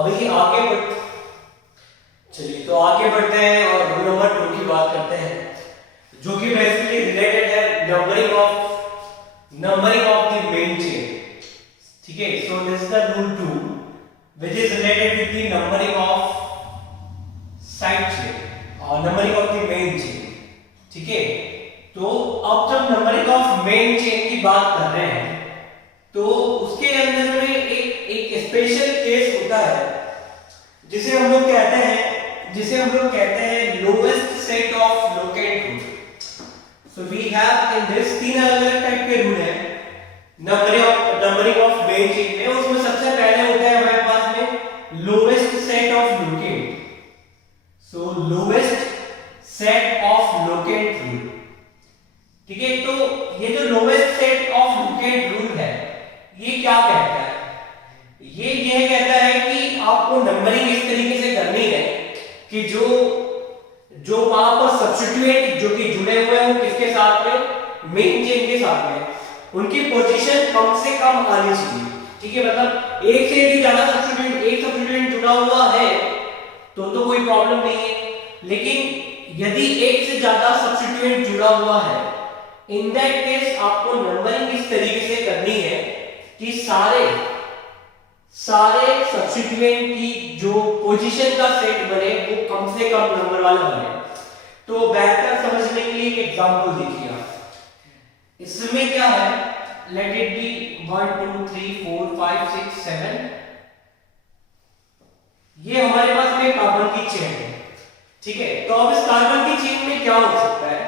अभी आगे बढ़ चलिए तो आगे बढ़ते हैं और रूल नंबर 2 की बात करते हैं, जो कि बेसिकली रिलेटेड है numbering of the main chain. ठीक है, so this is the rule 2 which is related with the numbering of side chain और numbering of the main chain. ठीक है, तो अब जब नंबरिंग ऑफ मेन चेन की बात कर रहे हैं तो उसके अंदर में एक स्पेशल केस होता है जिसे हम लोग कहते हैं lowest set of locant rule. So we have in this तीन अलग अलग टाइप के रूल हैं नंबरिंग ऑफ मेन चेन में। उसमें सबसे पहले होता है हमारे पास में lowest set of locate. So lowest set of locant rule. ठीक है, तो ये जो lowest set of locant rule है ये क्या कहता है? ये कहता है कि आपको नंबरिंग इस तरीके से करनी है कि जो वहां पर सब्स्टिट्यूएंट जो कि जुड़े हुए हैं वो किसके साथ में, मेन चेन के साथ में, उनकी पोजीशन कम से कम आनी चाहिए। ठीक है, मतलब एक से भी ज्यादा सब्स्टिट्यूएंट जुड़ा हुआ है तो कोई प्रॉब्लम नहीं है, लेकिन यदि एक से ज्यादा सब्स्टिट्यूएंट जुड़ा हुआ है इन दैट केस आपको नंबरिंग इस तरीके से करनी है कि सारे सब्स्टिट्यूएंट की जो पोजीशन का सेट बने वो कम से कम नंबर वाला बने। तो बेहतर समझने के लिए एक एग्जांपल देखिए आप। इसमें क्या है, लेट इट बी 1 2 3 4 5 6 7। ये हमारे पास में कार्बन की चेन है। ठीक है, तो अब इस कार्बन की चेन में क्या हो सकता है?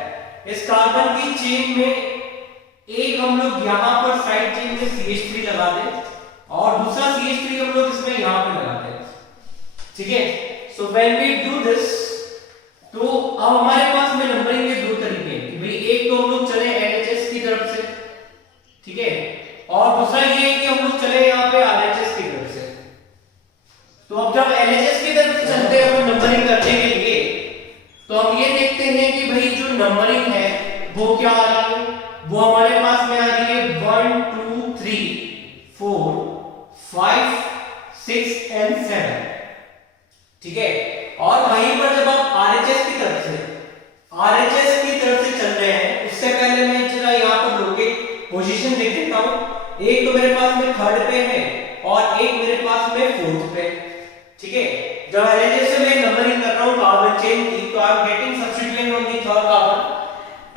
इस कार्बन की चेन में एक हम लोग यहां पर साइड चेन में CH3 लगा दें और दूसरा CH3 हम लोग इसमें यहां पे लगा दें। ठीक है, so when we do this तो अब हमारे पास में नंबरिंग के दो तरीके हैं कि भाई एक तो हम लोग चले LHS की तरफ से, ठीक है, और दूसरा ये है कि हम लोग चले यहां पे RHS की तरफ से। तो अब जब LHS की तरफ से चलते हैं नंबरिंग करने के लिए तो हम ये देखते हैं कि भाई जो नंबरिंग है वो क्या आ रही है, वो हमारे पास में आ रही है 1 2 3 4 5 6 एंड 7। ठीक है, और वहीं पर जब आप RHS की तरफ से चल रहे हैं, उससे पहले मैं जरा यहां पर लोकेट पोजीशन देख देता हूं। एक तो मेरे पास में थर्ड पे है और एक मेरे पास में फोर्थ पे। ठीक है, जब LHS से मैं नंबरिंग कर रहा हूं कार्बन चेन की तो I am getting substituent on the third carbon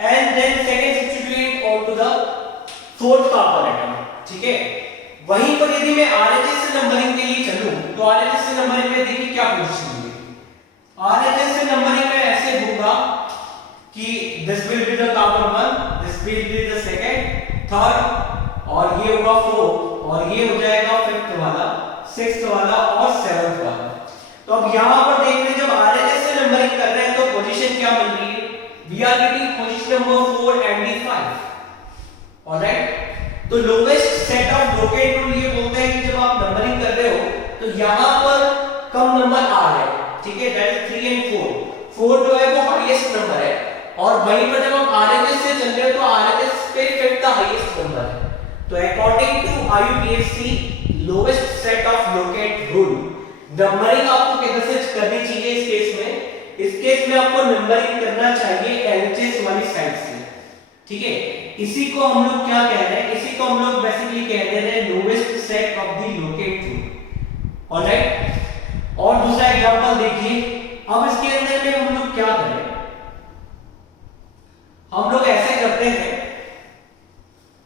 and then second substituent on to the fourth carbon atom. ठीक है, वहीं पर यदि मैं RHS से नंबरिंग के लिए चलूं तो RHS से नंबरिंग में देखिए क्या पोजीशन होगी। RHS से नंबरिंग में ऐसे होगा कि this will be the carbon 1, this will be the second, third, और ये होगा फोर्थ, और ये हो जाएगा फिफ्थ वाला, सिक्स्थ वाला और सेवंथ वाला। तो अब यहां पर देख रहे हैं जब RHS से नंबरिंग कर रहे हैं तो पोजीशन क्या मिल रही है, we are getting position number 4 and 5। Alright, तो lowest set of locant rule ये बोलते हैं कि जब आप नंबरिंग कर रहे हो तो यहां पर कम नंबर आ रहे हैं। ठीक है, दैट इज 3 एंड 4। 4 जो है वो हाईएस्ट नंबर है, और वहीं पर जब हम RHS से चल रहे हो तो RHS पे फिफ्थ का हाईएस्ट नंबर है। तो according to IUPAC lowest set of locant rule numbering आपको किधर से करनी चाहिए इस केस में? इस केस में आपको नंबरिंग करना चाहिए LHS वाली साइड से। ठीक है, इसी को हम लोग क्या कह रहे हैं, इसी को हम लोग बेसिकली कह रहे हैं lowest set of the locate rule. Alright, और दूसरा एग्जांपल देखिए। अब इसके अंदर में हम लोग क्या करें, हम लोग ऐसे करते हैं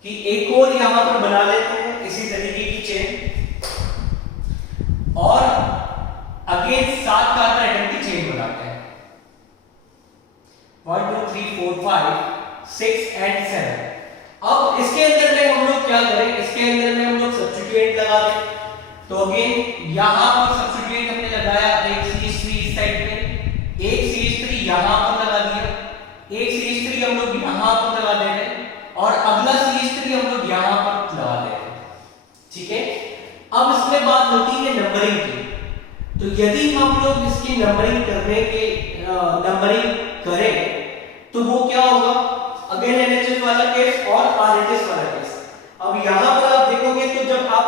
कि एक और यहां पर बना लेते हैं इसी तरीके की चेन, और अगेन 7 कार्बन एटम की चेन बनाते हैं 1 2 3 4 5 6 एंड 7। अब इसके अंदर में हम लोग क्या करें, इसके अंदर में हम लोग सब्स्टिट्यूएंट लगा दें। तो अगेन यहां पर सब्स्टिट्यूएंट हमने लगाया, एक CH3 इस साइड में, एक CH3 यहां पर लगा दिया, एक CH3 हम लोग यहां पर लगा दे रहे हैं, और अगला CH3 हम लोग यहां पर लगा दे रहे हैं। ठीक है, अब इसमें बात होती है नंबरिंग की। तो यदि हम लोग इसकी नंबरिंग करें तो वो क्या होगा, अगेन LHS वाला केस और RHS वाला केस। अब यहां पर आप देखोगे तो जब आप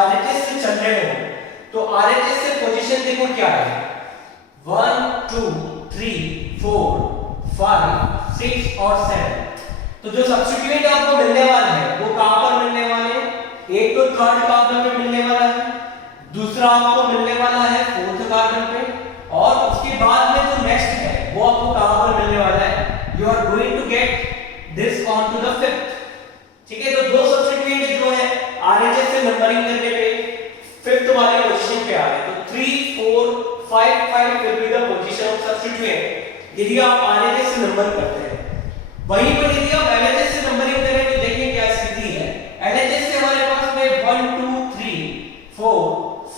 RHS से चल रहे हो तो RHS से पोजीशन देखो क्या है, 1 2 3 4 5 6 और 7। तो जो सब्स्टिट्यूएंट आपको मिलने वाला है वो कहां पर मिलने वाले हैं? एक तो थर्ड कार्बन पे मिलने वाला है, दूसरा आपको मिलने वाला है फोर्थ कार्बन पे, और उसके बाद में जो नेक्स्ट है वो आपको कहां पर मिलने वाला है? You are going to get this on to the fifth. ठीक है, तो दो सब्स्टिट्यूएंट जो है आरएचएस से नंबरिंग करने पे फिफ्थ वाले पोजीशन पे आ रहे हैं। तो 3 4 5 5 will be the position of substituent यदि आप आरएचएस से नंबर करते हैं। वहीं पर यदि आप एलएचएस से नंबरिंग करें तो देखिए क्या स्थिति है। एलएचएस से हमारे पास में 1 2 3 4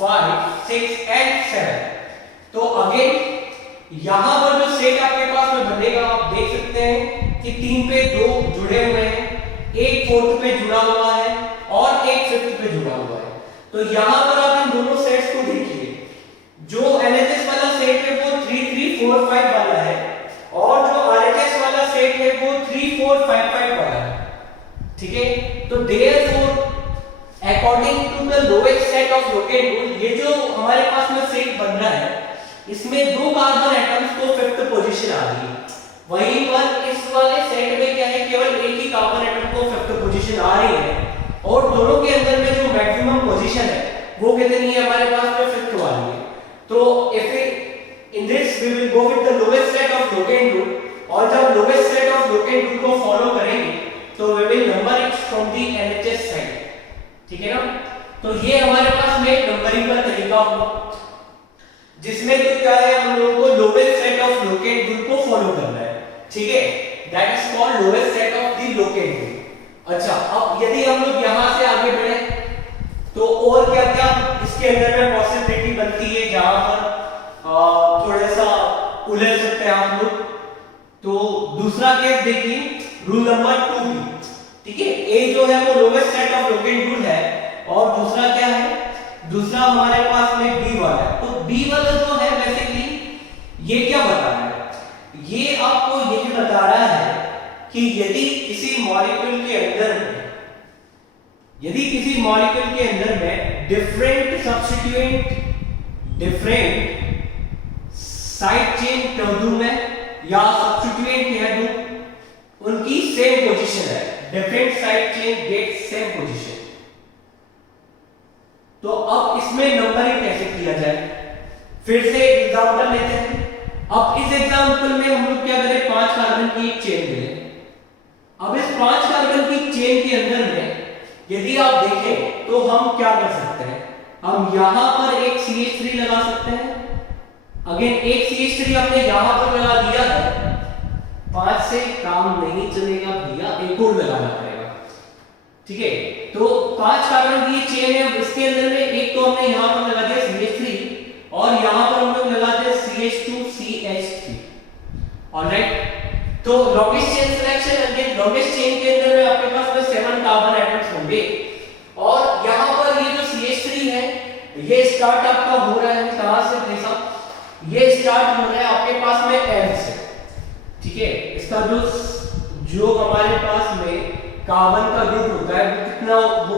5 6 एंड 7। तो अगेन यहां पर जो सेट आपके पास में बनेगा आप देख सकते हैं कि 3 पे 2 जुड़े हुए हैं, एक फोर्थ पे जुड़ा हुआ है और एक फिफ्थ पे जुड़ा हुआ है। तो यहां पर आप इन दोनों सेट्स को देखिए, जो एलएचएस वाला सेट है वो 3 3 4 5 वाला है और जो आरएचएस वाला सेट है वो 3 4 5 5 वाला है। ठीक है, तो therefore according to the lowest set of locant rule, ये जो हमारे पास में सेट बन रहा है इसमें दो कार्बन एटम्स को फिफ्थ पोजीशन आ रही है। वहीं पर इस वाले सेट में क्या है, केवल एक ही कार्बन एटम को फिफ्थ पोजीशन आ रही है और दोनों के अंदर में जो मैक्सिमम पोजीशन है वो कितनी है हमारे पास में फिफ्थ वाली है। तो if in this we will go with the lowest set of locant rule, और जब lowest set of locant rule को फॉलो करेंगे तो we will number it from the LHS side. ठीक है ना, तो ये हमारे पास में नंबरिंग का तरीका होगा जिसमें तो क्या है हम लोगों को lowest set of locant rule को फॉलो करना है। ठीक है, that is called lowest set of the locate rule. अच्छा, अब यदि हम लोग यहां से आगे बढ़े तो और क्या क्या इसके अंदर में पॉसिबिलिटी बनती है जहां पर थोड़ा सा उलझ सकते हैं आप लोग। तो दूसरा केस देखिए, रूल नंबर 2 भी। ठीक है, ए जो है वो lowest set of locant rule है और दूसरा क्या है, दूसरा हमारे पास में बी वाला है। तो बी वाला जो है बेसिकली ये क्या बता रहा है, ये आपको यही बता रहा है कि यदि किसी मॉलिक्यूल के अंदर में different substituent different side chain कह दूं मैं या सब्स्टिट्यूएंट कह दूं, उनकी सेम पोजीशन है, different side chain get same position. तो अब इसमें नंबरिंग कैसे किया जाए, फिर से एग्जांपल लेते हैं। अब इस एग्जांपल में हम लोग क्या करें, 5 कार्बन की एक चेन ले। अब इस 5 कार्बन की चेन के अंदर में यदि आप देखें तो हम क्या कर सकते हैं, हम यहां पर एक CH3 लगा सकते हैं। अगेन एक CH3 हमने यहां पर लगा दिया है, 5 से काम नहीं चलेगा भैया, एक और लगाना पड़ेगा। ठीक है, तो 5 कार्बन की चेन है, इसके अंदर में एक तो हमने यहां पर लगा दिया CH3 और यहां पर हम लोग लगा दिया CH2CH3। ऑलराइट, तो longest chain selection, again longest chain के अंदर में आपके पास में 7 कार्बन एटम्स होंगे और यहां पर ये जो CH3 है ये स्टार्ट आपका हो रहा है कहां से भाई साहब, ये स्टार्ट हो रहा है आपके पास में M से। ठीक है, इसका जो हमारे पास में कार्बन का ग्रुप होता है वो कितना वो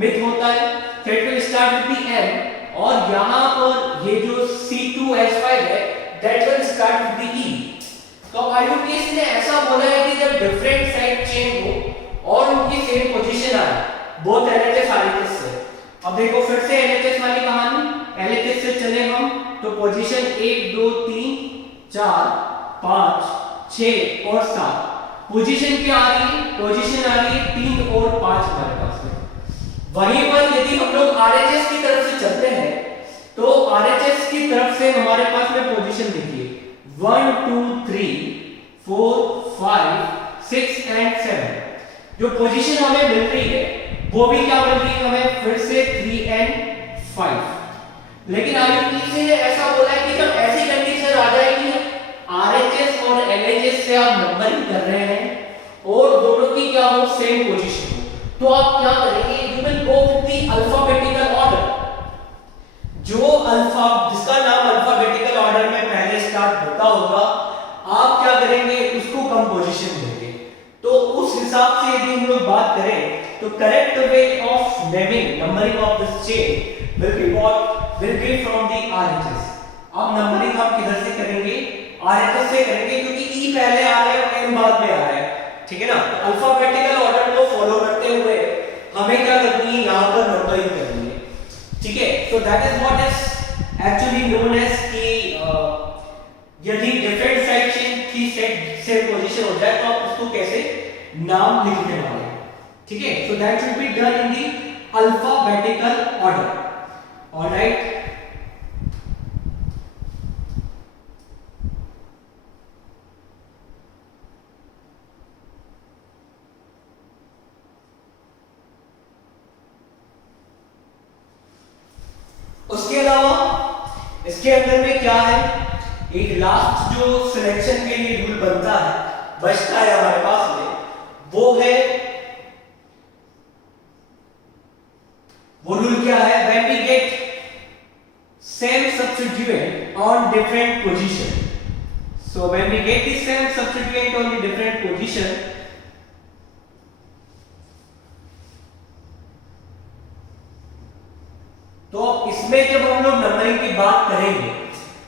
मिड होता है, फिर it will start with the M और यहां पर ये जो C2H5 है that will start with the E। तो आईयूपीएस ने ऐसा बोला है कि जब डिफरेंट साइड चेन हो और उनकी सेम पोजीशन आए बोथ एलएचएस आरएचएस से। अब देखो फिर से एलएचएस वाली कहानी, एलएचएस से चले हम तो पोजीशन 1 2 3 4 5 6 और 7 पोजीशन क्या आ रही है, पोजीशन आ रही है 3 और 5 हमारे पास में। वहीं पर यदि हम लोग आरएचएस की तरफ से चलते हैं तो आरएचएस की तरफ से हमारे पास में पोजीशन देखिए 1 2 3 4 5 6 एंड 7। जो पोजीशन हमें मिल रही है वो भी क्या मिल रही है हमें, फिर से 3 एंड 5। लेकिन आईयूपीएस ने ऐसा बोला है कि जब ऐसी कंडीशन आ जाएगी आरएचएस और एलएचएस से आप नंबरिंग कर रहे हैं और दोनों की क्या हो सेम पोजीशन हो, तो आप क्या करेंगे, you will go with the alphabetical order. जो अल्फा जिसका नाम अल्फाबेटिकल ऑर्डर में पहले स्टार्ट होता होगा आप क्या करेंगे, उसको कम पोजीशन देंगे। तो उस हिसाब से यदि हम लोग बात करें तो correct way of naming numbering of this chain will be what will be from the RHS। अब नंबरिंग हम किधर से करेंगे, RHS से करेंगे, क्योंकि E पहले आ रहा है और M बाद में आ रहा है, ठीक है ना। तो अल्फाबेटिकल ऑर्डर को फॉलो करते हुए हमें क्या करनी है, यहाँ पर नंबरिंग करनी है, ठीक है। So that is what is actually known as कि यदि डिफरेंट साइड चेन की सेम पोजीशन हो जाए तो आप उसको कैसे नाम लिखने वाले, ठीक है। So that should be done in the alphabetical order, alright. उसके अलावा इसके अंदर में क्या है, एक लास्ट जो सिलेक्शन के लिए रूल बनता है, बचता है हमारे पास में, वो रूल क्या है, when we get same substituent on different position, so when we get the same substituent on the different position, तो इसमें जब हम लोग नंबरिंग की बात करेंगे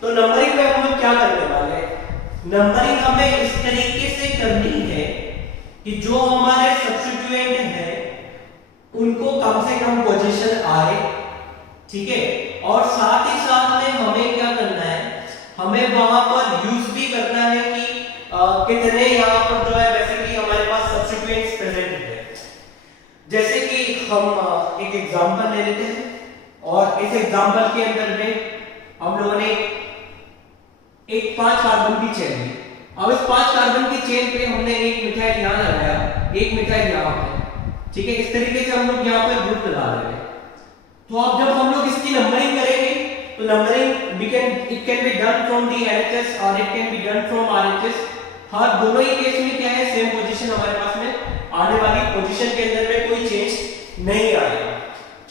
तो नंबरिंग में हम लोग क्या करने वाले हैं, नंबरिंग हमें इस तरीके से करनी है कि जो हमारे सब्स्टिट्यूएंट है उनको कम से कम पोजीशन आए, ठीक है। और साथ ही साथ में हमें क्या करना है, हमें वहां पर यूज भी करना है कि कितने यहाँ पर जो है बेसिकली हमारे पास सब्स्टिट्यूएंट्स प्रेजेंट है। जैसे कि हम एक एग्जांपल ले लेते हैं और इस एग्जांपल के अंदर में हम लोगों ने एक 5 कार्बन की चेन ली। अब इस 5 कार्बन की चेन पे हमने एक मिथाइल यहाँ लगाया, एक मिथाइल यहाँ पे, ठीक है। इस तरीके से हम लोग यहाँ पे ग्रुप लगा रहे हैं। तो अब जब हम लोग इसकी नंबरिंग करेंगे तो numbering it can be done from the LHS और it can be done from RHS। हाँ, दोनों ही केस में क्या है, सेम पोजीशन हमारे पास में आने वाली, पोजीशन के अंदर में कोई चेंज नहीं आएगा,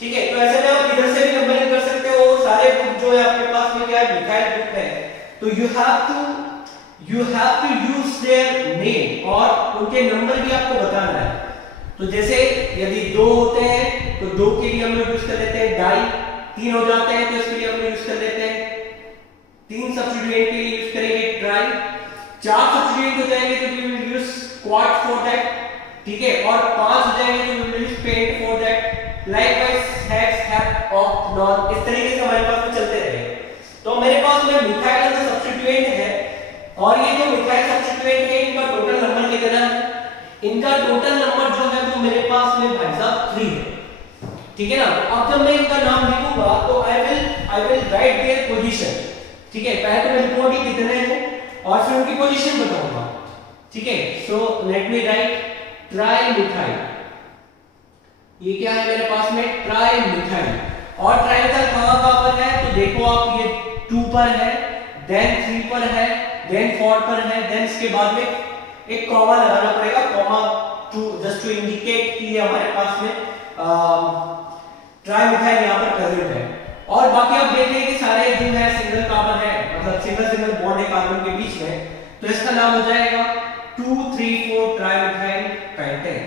ठीक है। तो ऐसे में आप इधर से भी नंबरिंग कर सकते हो। सारे ग्रुप जो है आपके पास में क्या है, मिथाइल ग्रुप है, तो you have to use their name और उनके नंबर भी आपको बताना है। तो जैसे यदि 2 होते हैं तो 2 के लिए हम लोग यूज कर लेते हैं डाई, 3 हो जाते हैं तो इसके लिए हम लोग यूज कर लेते हैं 3 सब्स्टिट्यूएंट के लिए यूज करेंगे ट्राई, 4 सब्स्टिट्यूएंट हो जाएंगे तो we will use quad for that, ठीक है। और 5 हो जाएंगे तो we will use pent for that, likewise hex hept ऑफ नॉन, इस तरीके से हमारे पास में चलते रहेंगे। तो मेरे पास में मिथाइल का सब्स्टिट्यूएंट है और ये जो मिथाइल सब्स्टिट्यूएंट है इनका टोटल नंबर कितना है, इनका टोटल नंबर जो है वो मेरे पास में भाई साहब 3 है, ठीक है ना। अब जब मैं इनका नाम लिखूंगा तो I will write their position, ठीक है। पहले तो मैं लिखूंगा कि कितने हैं और फिर उनकी पोजीशन बताऊंगा, ठीक है। So let me right tri methyl, ये क्या है मेरे पास में ट्राई मिथाइल। और ट्राई मिथाइल कहां पर है, तो देखो आप ये 2 पर है, देन 3 पर है, देन 4 पर है, देन इसके बाद में एक कॉमा लगाना पड़ेगा, comma to just to indicate कि ये हमारे पास में ट्राई मिथाइल यहाँ पर प्रेजेंट है। और बाकी आप देख रहे हैं कि सारे जो है सिंगल कार्बन है, मतलब सिंगल बॉन्ड है कार्बन के बीच में, तो इसका नाम हो जाएगा 2 3 4 ट्राई मिथाइल पेंटेन,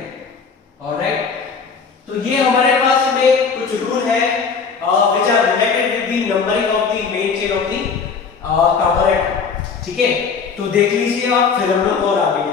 ऑलराइट। तो ये हमारे पास में कुछ रूल है which are related with the numbering of the main chain of the carbohydrate, ठीक है। तो देख लीजिए आप, फिर हम लोग और आगे